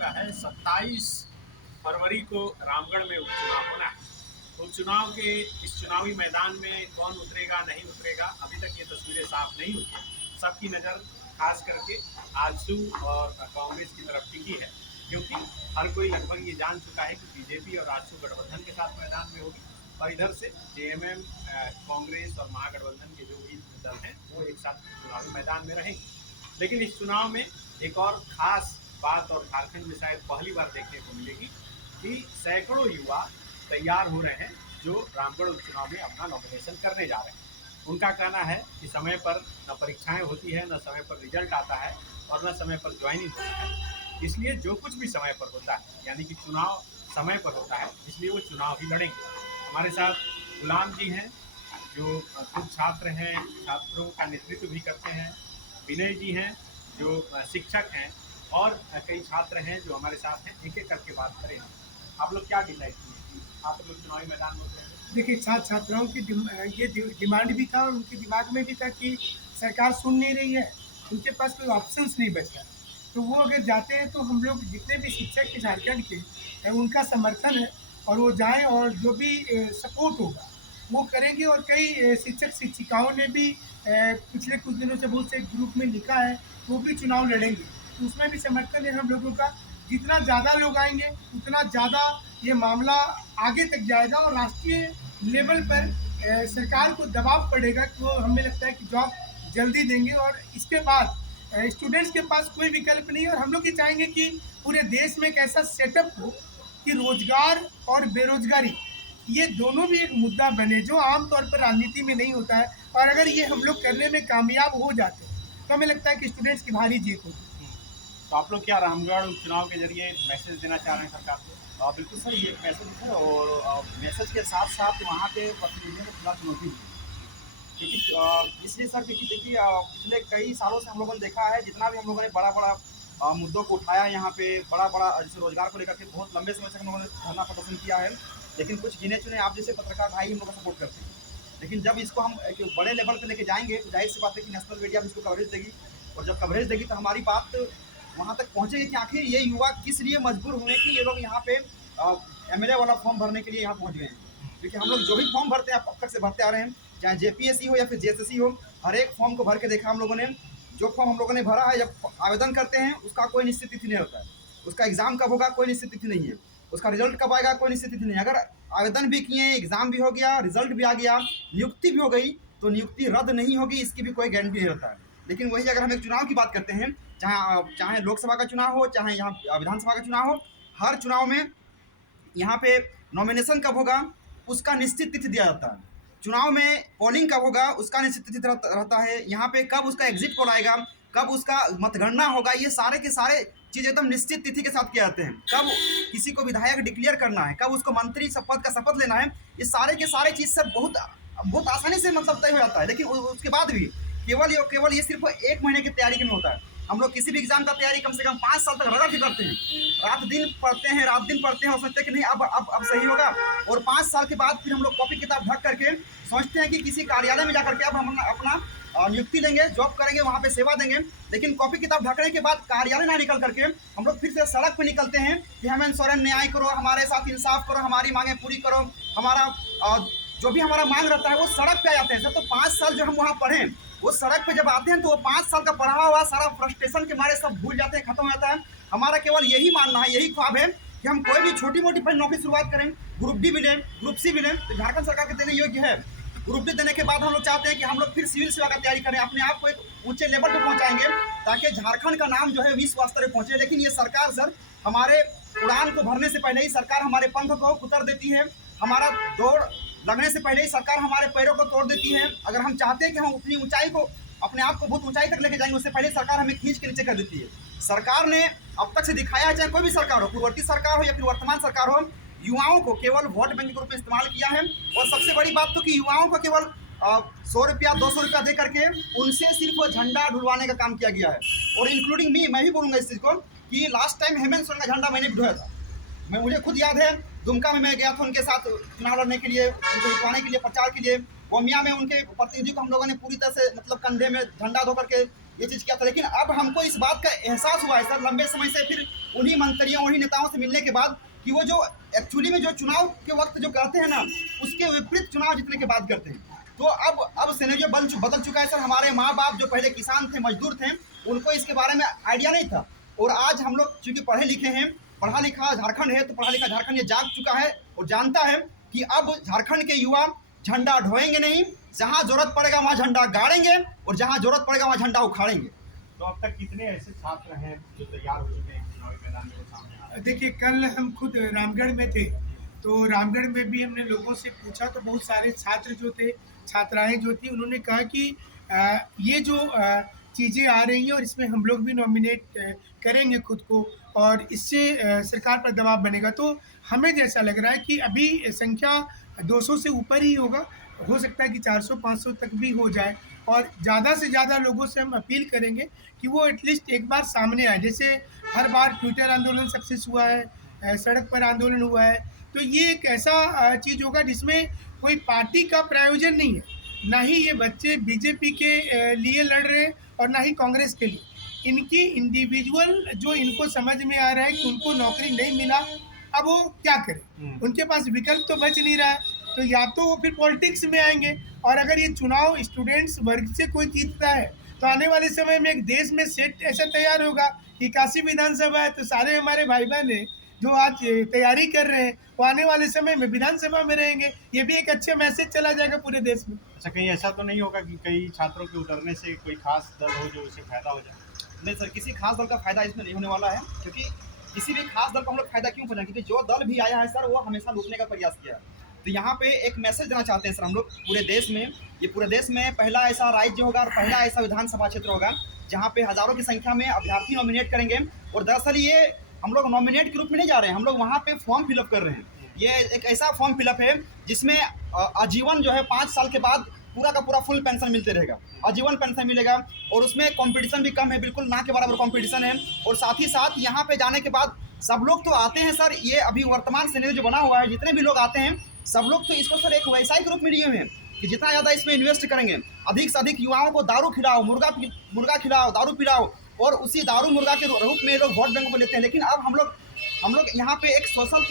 चुका है। 27 फरवरी को रामगढ़ में उपचुनाव होना है। उपचुनाव के इस चुनावी मैदान में कौन उतरेगा नहीं उतरेगा, अभी तक ये तस्वीरें साफ नहीं हुई है। सबकी नज़र खास करके आजसू और कांग्रेस की तरफ टिकी है, क्योंकि हर कोई लगभग ये जान चुका है कि बीजेपी और आजसू गठबंधन के साथ मैदान में होगी, और इधर से जेएमएम, कांग्रेस और महागठबंधन के जो भी दल हैं वो एक साथ चुनावी मैदान में रहेंगे। लेकिन इस चुनाव में एक और खास बात, और झारखंड में शायद पहली बार देखने को मिलेगी कि सैकड़ों युवा तैयार हो रहे हैं जो रामगढ़ उपचुनाव में अपना नॉमिनेशन करने जा रहे हैं। उनका कहना है कि समय पर न परीक्षाएं होती है, न समय पर रिजल्ट आता है, और न समय पर ज्वाइनिंग होती है। इसलिए जो कुछ भी समय पर होता है, यानी कि चुनाव समय पर होता है, इसलिए वो चुनाव ही लड़ेंगे। हमारे साथ गुलाम जी हैं जो खुद छात्र हैं, छात्रों का नेतृत्व भी करते हैं। विनय जी हैं जो शिक्षक हैं, और कई छात्र हैं जो हमारे साथ हैं। एक एक करके बात करें। आप लोग क्या डिसाइड किए कि आप लोग चुनावी मैदान में उतरेंगे? देखिए, छात्र छात्राओं की ये डिमांड भी था और उनके दिमाग में भी था कि सरकार सुन नहीं रही है, उनके पास कोई ऑप्शंस नहीं बच रहा। तो वो अगर जाते हैं तो हम लोग जितने भी शिक्षक हैं झारखंड के उनका समर्थन है, और वो जाएँ और जो भी सपोर्ट होगा वो करेंगे। और कई शिक्षक शिक्षिकाओं ने भी पिछले कुछ दिनों से बहुत से ग्रुप में लिखा है, वो भी चुनाव लड़ेंगे। तो उसमें भी समर्थन है हम लोगों का। जितना ज़्यादा लोग आएंगे उतना ज़्यादा ये मामला आगे तक जाएगा और राष्ट्रीय लेवल पर सरकार को दबाव पड़ेगा कि वो, हमें लगता है कि जॉब जल्दी देंगे। और इसके बाद स्टूडेंट्स के पास कोई विकल्प नहीं है, और हम लोग ये चाहेंगे कि पूरे देश में एक ऐसा सेटअप हो कि रोजगार और बेरोजगारी ये दोनों भी एक मुद्दा बने, जो आमतौर पर राजनीति में नहीं होता है। और अगर ये हम लोग करने में कामयाब हो जाते हैं तो हमें लगता है कि स्टूडेंट्स की भारी जीत होगी। तो आप लोग क्या रामगढ़ उपचुनाव के जरिए मैसेज देना चाह रहे हैं सरकार को? बिल्कुल सर, ये एक मैसेज है, और मैसेज के साथ साथ वहाँ के प्रतिनिधियों को खुला चुनौती दी। क्योंकि इसलिए सर, क्योंकि देखिए पिछले कई सालों से हम लोगों ने देखा है, जितना भी हम लोगों ने बड़ा बड़ा मुद्दों को उठाया यहाँ पे, बड़ा बड़ा जैसे रोजगार को लेकर के बहुत लंबे समय से हम लोगों ने धरना प्रदर्शन किया है। लेकिन कुछ गिने चुने आप जैसे पत्रकार भाई हम लोग का सपोर्ट करते हैं। लेकिन जब इसको हम एक बड़े लेवल पर लेके जाएंगे तो जाहिर सी बात है कि नेशनल मीडिया भी इसको कवरेज देगी, और जब कवरेज देगी तो हमारी बात वहाँ तक पहुँचेगी कि आखिर ये युवा किस लिए मजबूर हुए कि ये लोग यहाँ पे एमएलए वाला फॉर्म भरने के लिए यहाँ पहुँच गए हैं। क्योंकि हम लोग जो भी फॉर्म भरते हैं अब तक से भरते आ रहे हैं, चाहे जेपीएससी हो या फिर जेएसएससी हो, हर एक फॉर्म को भर के देखा हम लोगों ने। जो फॉर्म हम लोगों ने भरा है, जब आवेदन करते हैं उसका कोई निश्चित तिथि नहीं होता है, उसका एग्जाम कब होगा कोई निश्चित तिथि नहीं है, उसका रिजल्ट कब आएगा कोई निश्चित तिथि नहीं है। अगर आवेदन भी किए, एग्जाम भी हो गया, रिजल्ट भी आ गया, नियुक्ति भी हो गई, तो नियुक्ति रद्द नहीं होगी इसकी भी कोई गारंटी नहीं रहता है। लेकिन वही अगर हम एक चुनाव की बात करते हैं, चाहे लोकसभा का चुनाव हो, चाहे यहाँ विधानसभा का चुनाव हो, हर चुनाव में यहाँ पे नॉमिनेशन कब होगा उसका निश्चित तिथि दिया जाता है। चुनाव में पोलिंग कब होगा उसका निश्चित तिथि रहता है। यहाँ पे कब उसका एग्जिट पोल आएगा, कब उसका मतगणना होगा, ये सारे के सारे चीज़ एकदम निश्चित तिथि के साथ किए जाते हैं। कब किसी को विधायक डिक्लेयर करना है, कब उसको मंत्री शपथ का शपथ लेना है, ये सारे के सारे चीज़ सब बहुत बहुत आसानी से मतलब तय हो जाता है। लेकिन उसके बाद भी केवल ये सिर्फ 1 महीने की तैयारी में होता है। हम लोग किसी भी एग्जाम का तैयारी कम से कम 5 साल तक रगड़ के करते हैं, रात दिन पढ़ते हैं और सोचते हैं कि नहीं अब सही होगा। और 5 साल के बाद फिर हम लोग कॉपी किताब ढक करके सोचते हैं कि किसी कार्यालय में जाकर के अब हम अपना नियुक्ति लेंगे, जॉब करेंगे, वहाँ पे सेवा देंगे। लेकिन कॉपी किताब ढकने के बाद कार्यालय ना निकल करके हम लोग फिर से सड़क पे निकलते हैं कि हेमंत सोरेन न्याय करो, हमारे साथ इंसाफ करो, हमारी मांगें पूरी करो, हमारा जो भी हमारा मांग रहता है वो सड़क पे आ जाते हैं सर। तो 5 साल जो हम वहाँ पढ़े, वो सड़क पे जब आते हैं तो वो 5 साल का पढ़ा हुआ सारा फ्रस्ट्रेशन के मारे सब भूल जाते हैं, खत्म हो जाता है। हमारा केवल यही मानना है, यही ख्वाब है कि हम कोई भी छोटी मोटी पहले नौकरी शुरुआत करें, ग्रुप डी भी लें, ग्रुप सी भी लें, तो झारखंड सरकार के देने योग्य है। ग्रुप डी देने के बाद हम लोग चाहते हैं कि हम लोग फिर सिविल सेवा की तैयारी करें, अपने आप को एक ऊंचे लेवल पर पहुंचाएंगे ताकि झारखंड का नाम जो है विश्व स्तर पर पहुंचे। लेकिन ये सरकार सर हमारे उड़ान को भरने से पहले ही सरकार हमारे पंख को कुतर देती है, हमारा दौड़ लगने से पहले ही सरकार हमारे पैरों को तोड़ देती है। अगर हम चाहते हैं कि हम अपनी ऊंचाई को, अपने आप को बहुत ऊंचाई तक लेके जाएंगे, उससे पहले सरकार हमें खींच के नीचे कर देती है। सरकार ने अब तक से दिखाया है, चाहे कोई भी सरकार हो, पूर्ववर्ती सरकार हो या फिर वर्तमान सरकार हो, युवाओं को केवल वोट बैंक के रूप में इस्तेमाल किया है। और सबसे बड़ी बात तो कि युवाओं को केवल 100 रुपया 200 रुपया दे करके उनसे सिर्फ झंडा ढुलवाने का काम किया गया है। और इंक्लूडिंग मी, मैं भी बोलूँगा इस चीज़ को कि लास्ट टाइम हेमंत सोरेन का झंडा मैंने भी ढोया था। मुझे खुद याद है, दुमका में मैं गया था उनके साथ चुनाव लड़ने के लिए, उनको जितवाने के लिए, प्रचार के लिए। गोमिया में उनके प्रतिनिधि को हम लोगों ने पूरी तरह से मतलब कंधे में झंडा धो करके ये चीज़ किया था। लेकिन अब हमको इस बात का एहसास हुआ है सर लंबे समय से, फिर उन्हीं मंत्रियों उन्हीं नेताओं से मिलने के बाद, कि वो जो एक्चुअली में जो चुनाव के वक्त जो करते हैं ना, उसके विपरीत चुनाव जीतने के बाद करते हैं। तो अब सिनेरियो बदल चुका है सर। हमारे माँ बाप जो पहले किसान थे, मजदूर थे, उनको इसके बारे में आइडिया नहीं था। और आज हम लोग चूँकि पढ़े लिखे हैं, पढ़ा लिखा झारखंड है, तो पढ़ा लिखा झारखंड ये जाग चुका है और जानता है कि अब झारखंड के युवा झंडा ढोएंगे नहीं, जहाँ जरूरत पड़ेगा वहाँ झंडा गाड़ेंगे और जहाँ जरूरत पड़ेगा वहाँ झंडा उखाड़ेंगे। तो अब तक कितने ऐसे छात्र हैं जो तैयार हो चुके हैं चुनावी मैदान में वो सामने आ रहे हैं? देखिए, कल हम खुद रामगढ़ में थे, तो रामगढ़ में भी हमने लोगों से पूछा, तो बहुत सारे छात्र जो थे, छात्राएं जो थी, उन्होंने कहा कि ये जो चीज़ें आ रही हैं और इसमें हम लोग भी नॉमिनेट करेंगे खुद को, और इससे सरकार पर दबाव बनेगा। तो हमें जैसा लग रहा है कि अभी संख्या 200 से ऊपर ही होगा, हो सकता है कि 400-500 तक भी हो जाए, और ज़्यादा से ज़्यादा लोगों से हम अपील करेंगे कि वो एटलीस्ट एक बार सामने आए। जैसे हर बार ट्विटर आंदोलन सक्सेस हुआ है, सड़क पर आंदोलन हुआ है, तो ये एक ऐसा चीज़ होगा जिसमें कोई पार्टी का प्रायोजन नहीं है, ना ही ये बच्चे बीजेपी के लिए लड़ रहे हैं और ना ही कांग्रेस के लिए। इनकी इंडिविजुअल जो इनको समझ में आ रहा है कि उनको नौकरी नहीं मिला, अब वो क्या करें, उनके पास विकल्प तो बच नहीं रहा है, तो या तो वो फिर पॉलिटिक्स में आएंगे। और अगर ये चुनाव स्टूडेंट्स वर्ग से कोई जीतता है, तो आने वाले समय में एक देश में सेट ऐसा तैयार होगा कि काशी विधानसभा है, तो सारे हमारे भाई बहन हैं जो आज तैयारी कर रहे हैं, वो आने वाले समय में विधानसभा में रहेंगे। ये भी एक अच्छा मैसेज चला जाएगा पूरे देश में। अच्छा, कहीं ऐसा तो नहीं होगा कि कई छात्रों के उतरने से कोई खास दल हो जो उसे फायदा हो जाए? नहीं सर, किसी खास दल का फायदा इसमें नहीं होने वाला है, क्योंकि किसी भी खास दल को हम लोग फायदा क्यों पहुंचाएं, क्योंकि जो दल भी आया है सर, वो हमेशा लूटने का प्रयास किया है। तो यहाँ पे एक मैसेज देना चाहते हैं सर हम लोग पूरे देश में। ये पूरे देश में पहला ऐसा राज्य होगा और पहला ऐसा विधानसभा क्षेत्र होगा जहाँ पे हज़ारों की संख्या में अभ्यर्थी नॉमिनेट करेंगे। और दरअसल ये हम लोग नॉमिनेट के रूप में नहीं जा रहे हैं, हम लोग वहाँ पे फॉर्म फिलअप कर रहे हैं। ये एक ऐसा फॉर्म फिलअप है जिसमें आजीवन जो है 5 साल के बाद पूरा का पूरा फुल पेंशन मिलते रहेगा, आजीवन पेंशन मिलेगा। और उसमें कंपटीशन भी कम है, बिल्कुल ना के बराबर कंपटीशन है। और साथ ही साथ यहाँ पे जाने के बाद सब लोग तो आते हैं सर, ये अभी वर्तमान सिनेरियो जो बना हुआ है, जितने भी लोग आते हैं सब लोग तो इसको सर एक व्यवसाय के रूप में लिए हुए हैं कि जितना ज़्यादा इसमें इन्वेस्ट करेंगे, अधिक से अधिक युवाओं को दारू खिलाओ, मुर्गा खिलाओ, दारू पिलाओ, और उसी दारू मुर्गा के रूप में लोग वोट बैंक को लेते हैं। लेकिन अब हम लोग यहाँ पे एक सोशल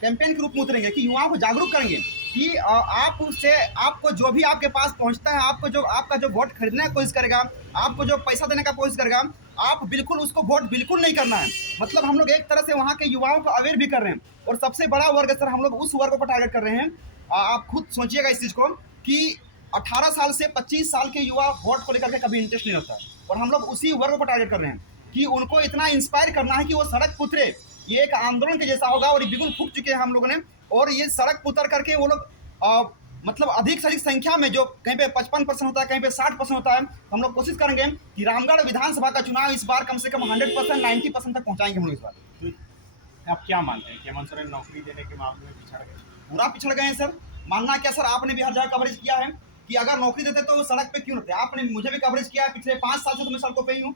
कैंपेन के रूप में उतरेंगे कि युवाओं को जागरूक करेंगे कि आपको जो भी आपके पास पहुँचता है, आपका जो वोट खरीदने की कोशिश करेगा, आपको जो पैसा देने का कोशिश करेगा, आप बिल्कुल उसको वोट बिल्कुल नहीं करना है। मतलब हम लोग एक तरह से वहाँ के युवाओं को अवेयर भी कर रहे हैं। और सबसे बड़ा वर्ग सर, हम लोग उस वर्ग को टारगेट कर रहे हैं, आप खुद सोचिएगा इस चीज़ को, कि 18 साल से 25 साल के युवा वोट को लेकर के कभी इंटरेस्ट नहीं होता है, और हम लोग उसी वर्ग को टारगेट कर रहे हैं कि उनको इतना इंस्पायर करना है कि वो सड़क पर उतरे। ये एक आंदोलन के जैसा होगा, और ये बिल्कुल फूक चुके हैं हम लोगों ने, और ये सड़क पर उतर करके वो लोग मतलब अधिक से अधिक संख्या में, जो कहीं पे 55% होता है, कहीं पे 60% होता है, हम लोग कोशिश करेंगे कि रामगढ़ विधानसभा का चुनाव इस बार कम से कम 100%, 90% तक पहुंचाएंगे हम लोग इस बार। आप क्या मानते हैं कि हेमंत सोरेन नौकरी देने के मामले में पिछड़ गए? पूरा पिछड़ गए हैं सर। मानना क्या सर, आपने भी हर जगह कवरेज किया है कि अगर नौकरी देते तो वो सड़क पे क्यों रहते। आपने मुझे भी कवरेज किया है, पिछले 5 साल से तो मैं सड़कों पे ही हूँ।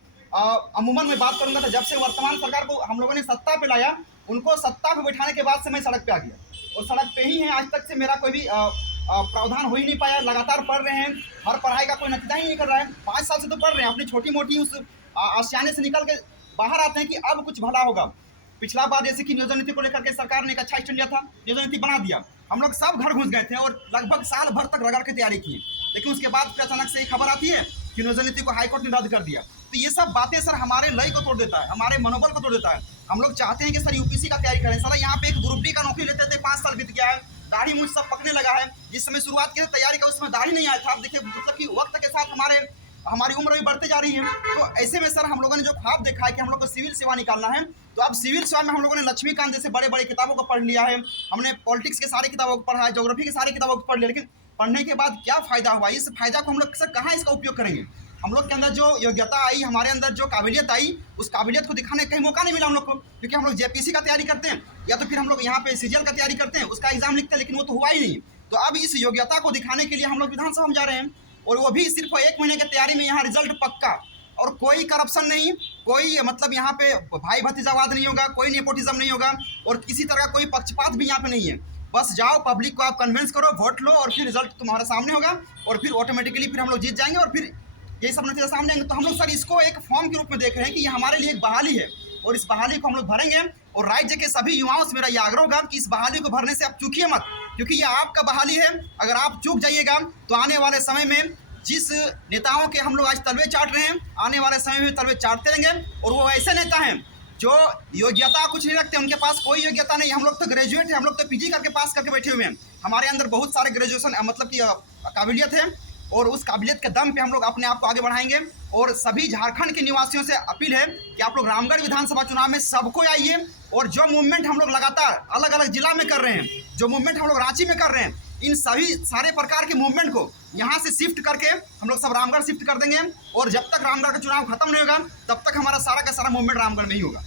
अमूमन मैं बात करूंगा तो जब से वर्तमान सरकार को हम लोगों ने सत्ता पे लाया, उनको सत्ता पे बैठाने के बाद से मैं सड़क पे आ गया, और सड़क पे ही है आज तक से। मेरा कोई भी प्रावधान हो ही नहीं पाया। लगातार पढ़ रहे हैं, हर पढ़ाई का कोई नतीजा ही नहीं कर रहा है। 5 साल से तो पढ़ रहे हैं, अपनी छोटी मोटी उस आशियाने से निकल के बाहर आते हैं कि अब कुछ भला होगा। पिछला बार जैसे कि नियोजन नीति को लेकर के सरकार ने एक अच्छा स्टैंड लिया था, नियोजन नीति बना दिया, हम लोग सब घर घुस गए थे और लगभग साल भर तक रगड़ के तैयारी की। लेकिन उसके बाद फिर अचानक से एक खबर आती है कि नियोजन नीति को हाईकोर्ट ने रद्द कर दिया। तो ये सब बातें सर हमारे लय को तोड़ देता है, हमारे मनोबल को तोड़ देता है। हम लोग चाहते हैं कि सर यूपीसी का तैयारी करें। सर यहाँ पे एक ग्रुप डी का नौकरी लेते थे, 5 साल बीत गया है, दाढ़ी मुझ सब पकने लगा है। जिस समय शुरुआत की तैयारी का उसमें दाढ़ी नहीं आया था। आप देखिए, मतलब कि वक्त के साथ हमारी उम्र भी बढ़ते जा रही है। तो ऐसे में सर हम लोगों ने जो ख्वाब देखा है कि हम लोग को सिविल सेवा निकालना है, तो अब सिविल सेवा में हम लोगों ने लक्ष्मीकांत जैसे बड़े बड़े किताबों को पढ़ लिया है, हमने पॉलिटिक्स के सारे किताबों को पढ़ा है, ज्योग्राफी के सारे किताबों को पढ़ लिया। लेकिन पढ़ने के बाद क्या फ़ायदा हुआ? इस फायदा को हम लोग सर कहाँ इसका उपयोग करेंगे? हम लोग के अंदर जो योग्यता आई, हमारे अंदर जो काबिलियत आई, उस काबिलियत को दिखाने का कहीं मौका नहीं मिला हम लोग को। क्योंकि हम लोग जेपीसी का तैयारी करते हैं या तो फिर हम लोग यहाँ पे सीजीएल का तैयारी करते हैं, उसका एग्जाम लिखते हैं, लेकिन वो तो हुआ ही नहीं। तो अब इस योग्यता को दिखाने के लिए हम लोग विधानसभा में जा रहे हैं, और वो भी सिर्फ 1 महीने की तैयारी में यहाँ रिजल्ट पक्का, और कोई करप्शन नहीं, कोई मतलब यहाँ पे भाई भतीजावाद नहीं होगा, कोई नेपोटिज्म नहीं होगा, और किसी तरह का कोई पक्षपात भी यहाँ पे नहीं है। बस जाओ, पब्लिक को आप कन्विंस करो, वोट लो, और फिर रिजल्ट तुम्हारे सामने होगा, और फिर ऑटोमेटिकली फिर हम लोग जीत जाएंगे, और फिर ये सब नतीजा सामने आएंगे, तो हम लोग सर इसको एक फॉर्म के रूप में देख रहे हैं कि ये हमारे लिए एक बहाली है और इस बहाली को हम लोग भरेंगे। और राज्य के सभी युवाओं से मेरा ये आग्रह होगा कि इस बहाली को भरने से आप चूकिए मत, क्योंकि ये आपका बहाली है। अगर आप चूक जाइएगा तो आने वाले समय में जिस नेताओं के हम लोग आज तलवे चाट रहे हैं, आने वाले समय में तलवे चाटते रहेंगे। और वो ऐसे नेता हैं जो योग्यता कुछ नहीं रखते, उनके पास कोई योग्यता नहीं। हम लोग तो ग्रेजुएट हैं, हम लोग तो पीजी करके पास करके बैठे हुए हैं। हमारे अंदर बहुत सारे ग्रेजुएशन मतलब की काबिलियत है और उस काबिलियत के दम पे हम लोग अपने आप को आगे बढ़ाएंगे। और सभी झारखंड के निवासियों से अपील है कि आप लोग रामगढ़ विधानसभा चुनाव में सबको आइए। और जो मूवमेंट हम लोग लगातार अलग अलग जिला में कर रहे हैं, जो मूवमेंट हम लोग रांची में कर रहे हैं, इन सभी सारे प्रकार के मूवमेंट को यहाँ से शिफ्ट करके हम लोग सब रामगढ़ शिफ्ट कर देंगे। और जब तक रामगढ़ का चुनाव खत्म नहीं होगा तब तक हमारा सारा का सारा मूवमेंट रामगढ़ में ही होगा।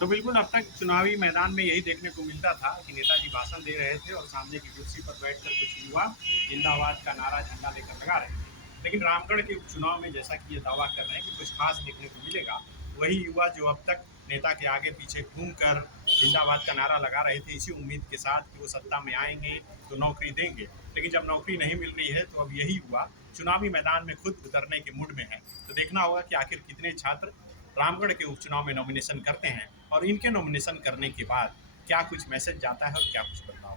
तो बिल्कुल अब तक चुनावी मैदान में यही देखने को मिलता था कि नेताजी भाषण दे रहे थे और सामने की कुर्सी पर बैठकर कुछ युवा जिंदाबाद का नारा झंडा लेकर लगा रहे थे। लेकिन रामगढ़ के उपचुनाव में जैसा कि ये दावा कर रहे हैं कि कुछ खास देखने को मिलेगा, वही युवा जो अब तक नेता के आगे पीछे घूमकर जिंदाबाद का नारा लगा रहे थे इसी उम्मीद के साथ कि वो सत्ता में आएंगे तो नौकरी देंगे, लेकिन जब नौकरी नहीं मिल रही है तो अब यही युवा चुनावी मैदान में खुद उतरने के मूड में है। तो देखना होगा कि आखिर कितने छात्र रामगढ़ के उपचुनाव में नॉमिनेशन करते हैं और इनके नॉमिनेशन करने के बाद क्या कुछ मैसेज जाता है और क्या कुछ बदलाव।